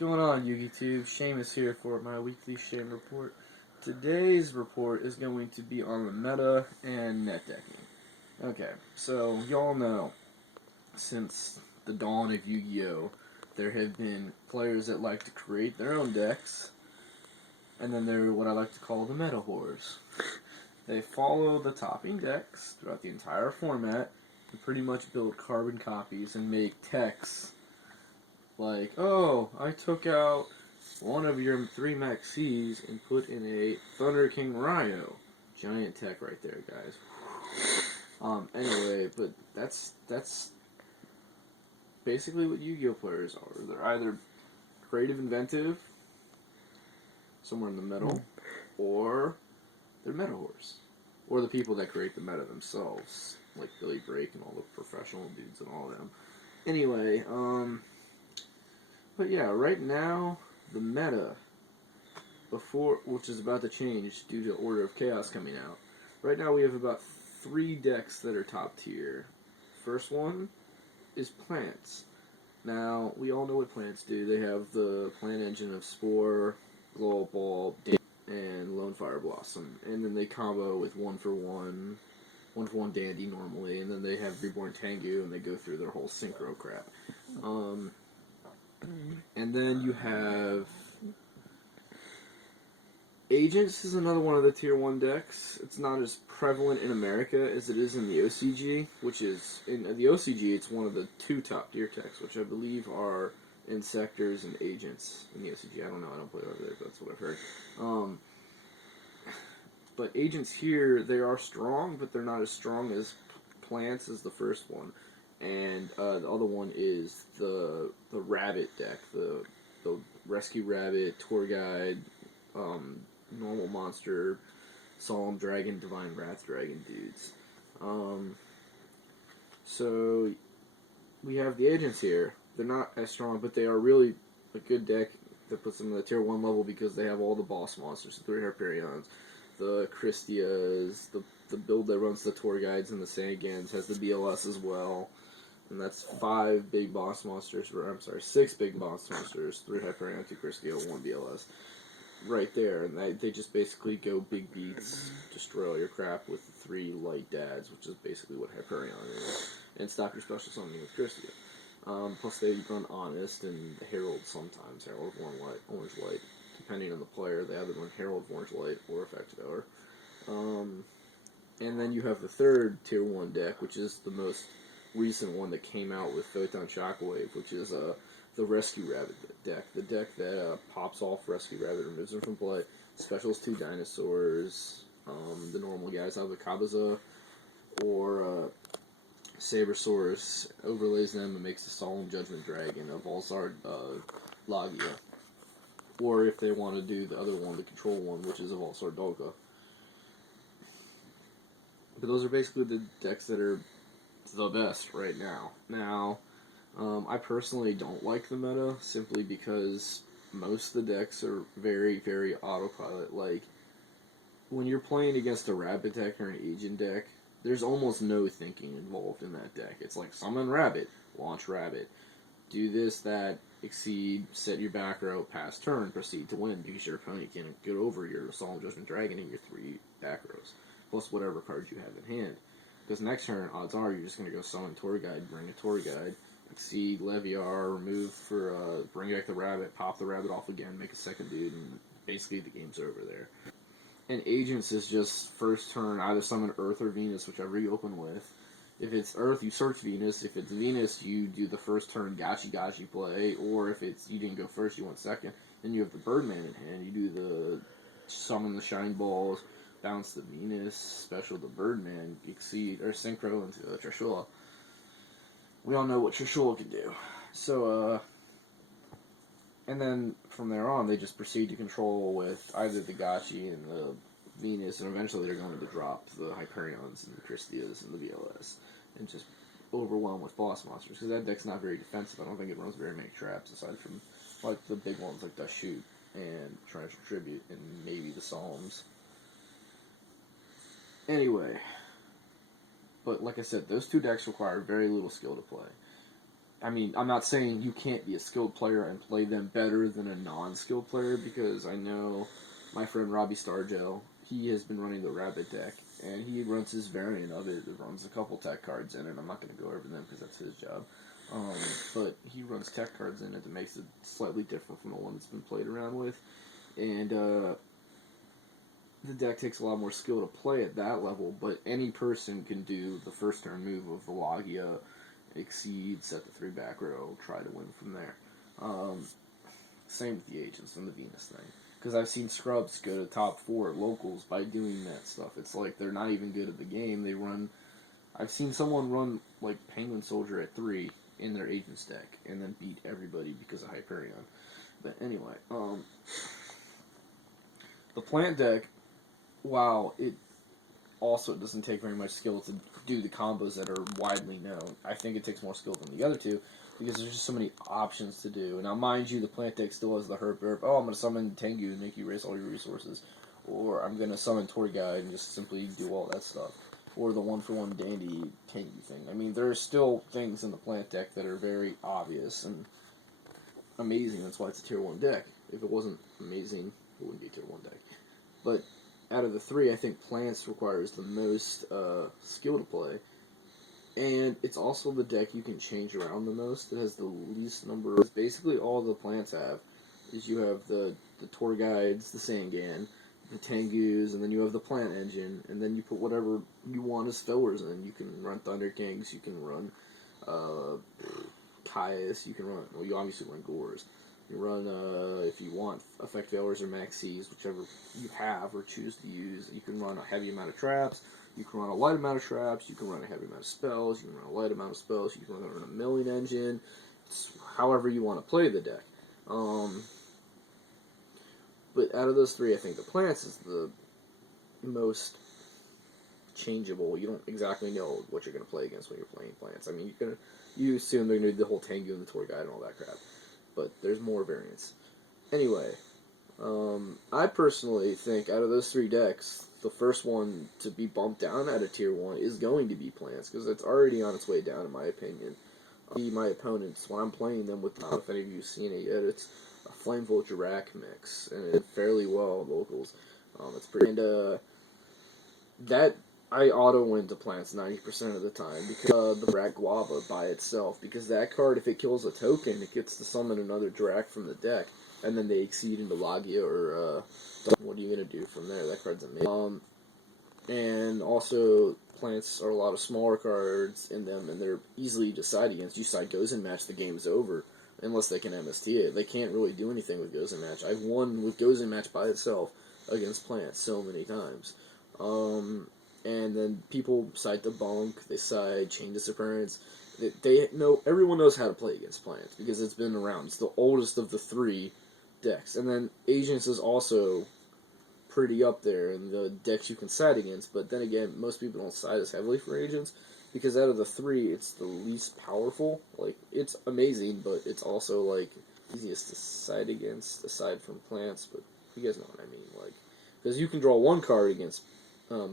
going on, YouTube? Shamus here for my weekly Shame report. Today's report is going to be on the meta and net decking. Okay, so y'all know, since the dawn of Yu-Gi-Oh!, there have been players that like to create their own decks, and then there are what I like to call the meta whores. They follow the topping decks throughout the entire format and pretty much build carbon copies and make techs like, oh, I took out one of your 3 Maxis and put in a Thunder King Rhino. Giant tech right there, guys. Anyway, but that's basically what Yu-Gi-Oh! Players are. They're either creative, inventive, somewhere in the middle, or they're meta whores. Or the people that create the meta themselves, like Billy Drake and all the professional dudes and all of them. Anyway, but yeah, right now, the meta, which is about to change due to Order of Chaos coming out, right now we have about 3 decks that are top tier. First one is plants. Now, we all know what plants do. They have the plant engine of Spore, Glow Up Ball, and Lone Fire Blossom. And then they combo with 1-for-1 Dandy normally, and then they have Reborn Tengu, and they go through their whole synchro crap. And then you have Agents is another one of the tier 1 decks. It's not as prevalent in America as it is in the OCG, which is, in the OCG, it's one of the 2 top tier decks, which I believe are Insectors and Agents in the OCG. I don't know, I don't play over there, but that's what I've heard. But Agents here, they are strong, but they're not as strong as Plants as the first one. And the other one is the Rabbit deck, the Rescue Rabbit, Tour Guide, Normal Monster, Solemn Dragon, Divine Wrath Dragon dudes. So we have the Agents here. They're not as strong, but they are really a good deck that puts them in the tier 1 level because they have all the boss monsters, the 3 Hyperions, the Christias, the build that runs the Tour Guides and the Sangans has the BLS as well. And that's 5 big boss monsters, or I'm sorry, 6 big boss monsters, 3 Hyperion, 2 Christia, 1 BLS. Right there, and they just basically go big beats, destroy all your crap with the 3 light dads, which is basically what Hyperion is, and stop your special summoning with Christia. Plus they run Honest and Herald sometimes, Herald of Orange Light. Depending on the player, they either run Herald of Orange Light or Effect Tower. And then you have the third tier 1 deck, which is the most recent one that came out with Photon Shockwave, which is the Rescue Rabbit deck. The deck that pops off Rescue Rabbit, removes them from play, specials 2 dinosaurs, the normal guys out of the Kabaza, or Sabersaurus, overlays them and makes a Solemn Judgment Dragon of Volzard Lagia. Or if they want to do the other one, the control one, which is a Volzard Dolga. But those are basically the decks that are the best right now. Now, I personally don't like the meta, simply because most of the decks are very, very autopilot. Like, when you're playing against a Rabbit deck or an Agent deck, there's almost no thinking involved in that deck. It's like, summon Rabbit, launch Rabbit, do this, that, exceed, set your back row, pass turn, proceed to win, because your opponent can't get over your Solemn Judgment Dragon and your 3 back rows, plus whatever cards you have in hand. Because next turn, odds are you're just going to go summon Tour Guide, bring a Tour Guide, exceed, Leviar, remove for, bring back the Rabbit, pop the Rabbit off again, make a second dude, and basically the game's over there. And Agents is just first turn, either summon Earth or Venus, whichever you open with. If it's Earth, you search Venus. If it's Venus, you do the first turn Gachi play. Or if it's you didn't go first, you went second, then you have the Birdman in hand. You do the summon the Shining Balls, bounce the Venus, special the Birdman, exceed, or synchro into Trishula. We all know what Trishula can do. So, and then from there on, they just proceed to control with either the Gachi and the Venus, and eventually they're going to drop the Hyperions and the Christias and the BLS, and just overwhelm with boss monsters, because that deck's not very defensive. I don't think it runs very many traps, aside from, like, the big ones like Dashut and Treasure Tribute, and maybe the Psalms. Anyway, but like I said, those 2 decks require very little skill to play. I mean, I'm not saying you can't be a skilled player and play them better than a non-skilled player, because I know my friend Robbie Stargell, he has been running the Rabbit deck, and he runs his variant of it. It runs a couple tech cards in it. I'm not going to go over them because that's his job. But he runs tech cards in it that makes it slightly different from the one that's been played around with. And the deck takes a lot more skill to play at that level, but any person can do the first turn move of the Logia, exceed, set the 3 back row, try to win from there. Same with the agents and the Venus thing. Because I've seen scrubs go to top 4 at locals by doing that stuff. It's like they're not even good at the game. They run. I've seen someone run like Penguin Soldier at 3 in their agents deck and then beat everybody because of Hyperion. But anyway, the plant deck, while it also doesn't take very much skill to do the combos that are widely known, I think it takes more skill than the other two, because there's just so many options to do. Now, mind you, the plant deck still has the herp. Oh, I'm going to summon Tengu and make you raise all your resources. Or I'm going to summon Tour Guide and just simply do all that stuff. Or the 1-for-1 Dandy Tengu thing. I mean, there are still things in the plant deck that are very obvious and amazing. That's why it's a tier 1 deck. If it wasn't amazing, it wouldn't be a tier 1 deck. But out of the 3, I think plants requires the most skill to play. And it's also the deck you can change around the most. It has the least number of... Basically, all the plants have is you have the tour guides, the Sangan, the Tengus, and then you have the plant engine, and then you put whatever you want as fillers in. You can run Thunder Kings, you can run Caius, you can run... Well, you obviously run Gores. You run, if you want, Effect Failures or Maxis, whichever you have or choose to use. You can run a heavy amount of traps. You can run a light amount of traps, you can run a heavy amount of spells, you can run a light amount of spells, you can run a milling engine, it's however you want to play the deck. But out of those 3, I think the plants is the most changeable. You don't exactly know what you're going to play against when you're playing plants. I mean, you assume they're going to do the whole Tengu and the Tour Guide and all that crap, but there's more variants. Anyway, I personally think out of those 3 decks, the first one to be bumped down out of tier 1 is going to be plants, because it's already on its way down, in my opinion. My opponents, when I'm playing them with, if any of you have seen it yet, it's a Flame Vulture Rack mix, and it did fairly well in locals. It's pretty, and that I auto win to plants 90% of the time because the Rack Guava by itself, because that card, if it kills a token, it gets to summon another Drac from the deck, and then they exceed into Logia or what are you going to do from there? That card's amazing. And also, plants are a lot of smaller cards in them, and they're easily to side against. You side Gozen Match, the game's over, unless they can MST it. They can't really do anything with Gozen Match. I've won with Gozen Match by itself against plants so many times. And then people side Debunk, they side Chain Disappearance. They know, everyone knows how to play against plants, because it's been around. It's the oldest of the 3 decks. And then Agents is also pretty up there in the decks you can side against, but then again, most people don't side as heavily for Agents, because out of the 3, it's the least powerful. Like, it's amazing, but it's also, like, easiest to side against, aside from plants, but you guys know what I mean, like, because you can draw 1 card against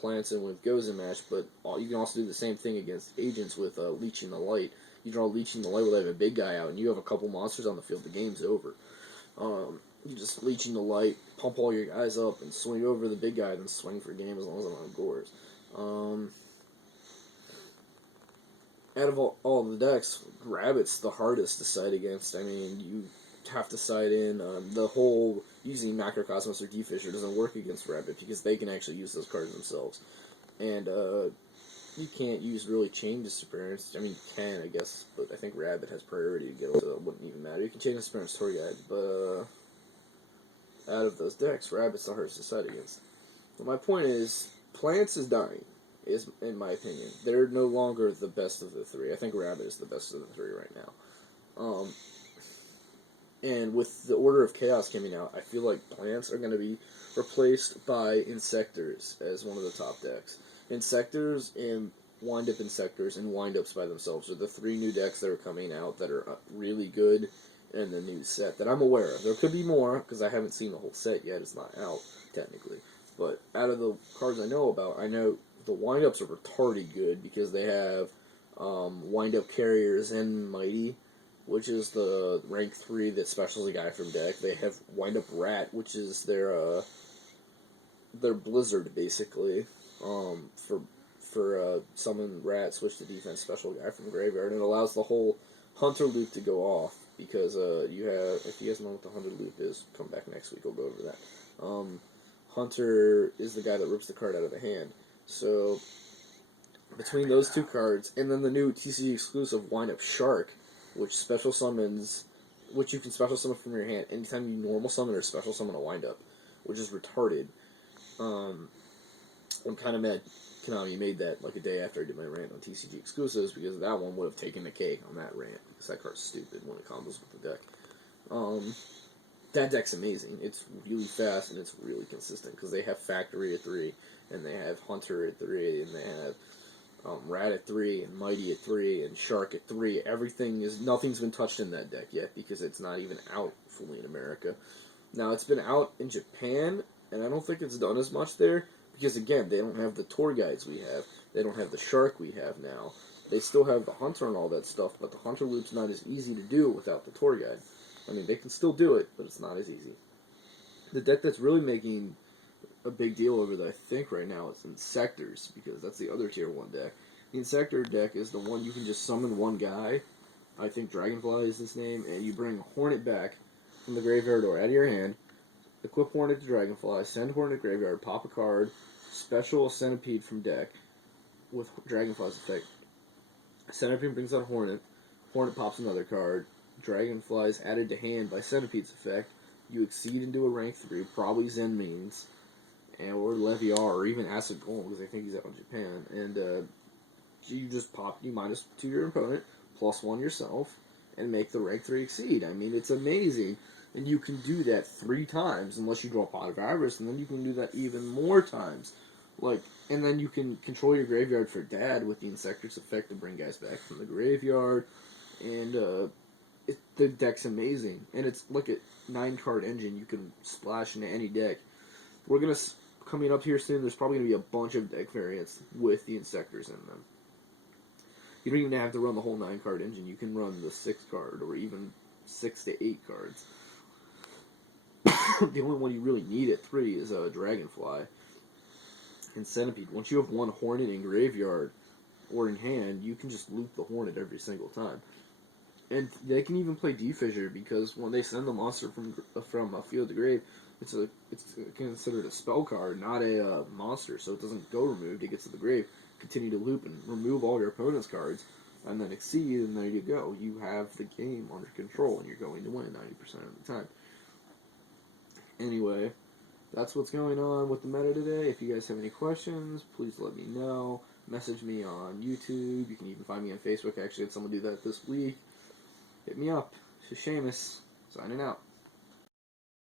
plants and with Gozen Match, but you can also do the same thing against Agents with Leeching the Light. You draw Leeching the Light with a big guy out, and you have a couple monsters on the field, the game's over. You just Leeching the Light, pump all your guys up, and swing over the big guy, then swing for a game as long as I'm on Gores. Out of all the decks, Rabbit's the hardest to side against. I mean, you have to side in. The whole using Macrocosmos or D-Fisher doesn't work against Rabbit, because they can actually use those cards themselves. And you can't use really Chain Disappearance. I mean, you can, I guess, but I think Rabbit has priority to get, so it wouldn't even matter. You can Chain Disappearance Tour Guide, but out of those decks, Rabbit's the hardest to side against. But my point is, Plants is dying, is in my opinion. They're no longer the best of the 3. I think Rabbit is the best of the 3 right now. And with the Order of Chaos coming out, I feel like Plants are going to be replaced by Insectors as one of the top decks. Insectors and Wind-Up Insectors and Wind-Ups by themselves are the 3 new decks that are coming out that are really good in the new set that I'm aware of. There could be more, because I haven't seen the whole set yet. It's not out, technically. But out of the cards I know about, I know the Wind-Ups are retarded good, because they have Wind-Up Carriers and Mighty, which is the rank 3 that specials a guy from deck. They have Wind Up Rat, which is their Blizzard, basically. For summon Rat, switch to defense, special guy from graveyard, and it allows the whole Hunter loop to go off, because you have, if you guys know what the Hunter loop is, come back next week, we'll go over that. Hunter is the guy that rips the card out of the hand. So, between those two cards, and then the new TCG exclusive Wind Up Shark, which special summons, which you can special summon from your hand anytime you normal summon or special summon a Wind Up, which is retarded. I'm kind of mad Konami made that like a day after I did my rant on TCG exclusives, because that one would have taken the cake on that rant, because that card's stupid when it combos with the deck. That deck's amazing. It's really fast and it's really consistent, because they have Factory at 3, and they have Hunter at 3, and they have Rat at 3, and Mighty at 3, and Shark at 3. Nothing's been touched in that deck yet, because it's not even out fully in America. Now, it's been out in Japan, and I don't think it's done as much there, because again, they don't have the tour guides we have. They don't have the Shark we have now. They still have the Hunter and all that stuff, but the Hunter loop's not as easy to do without the tour guide. I mean, they can still do it, but it's not as easy. The deck that's really making a big deal over that, I think, right now, is Insectors, because that's the other tier 1 deck. The Insector deck is the one you can just summon one guy. I think Dragonfly is his name, and you bring Hornet back from the graveyard or out of your hand, equip Hornet to Dragonfly, send Hornet to graveyard, pop a card, special Centipede from deck with Dragonfly's effect. Centipede brings out Hornet, Hornet pops another card, Dragonfly's added to hand by Centipede's effect, you exceed into a rank 3, probably Zen Means, or Leviar, or even Acid Golem, because I think he's out in Japan, and you just you -2 your opponent, +1 yourself, and make the rank 3 exceed. I mean, it's amazing. And you can do that 3 times, unless you draw Pot of Avarice, and then you can do that even more times. And then you can control your graveyard for Dad with the Insector's effect to bring guys back from the graveyard, and the deck's amazing. And it's like a 9-card engine you can splash into any deck. Coming up here soon, there's probably going to be a bunch of deck variants with the Insectors in them. You don't even have to run the whole 9-card engine. You can run the 6-card, or even 6 to 8 cards. The only one you really need at 3 is Dragonfly and Centipede. Once you have one Hornet in graveyard or in hand, you can just loop the Hornet every single time. And they can even play Defissure, because when they send the monster from a field to grave, it's considered a spell card, not a monster, so it doesn't go removed. It gets to the grave, continue to loop and remove all your opponent's cards, and then exceed, and there you go. You have the game under control, and you're going to win 90% of the time. Anyway, that's what's going on with the meta today. If you guys have any questions, please let me know. Message me on YouTube. You can even find me on Facebook. I actually had someone do that this week. Hit me up. This is Shamus, signing out.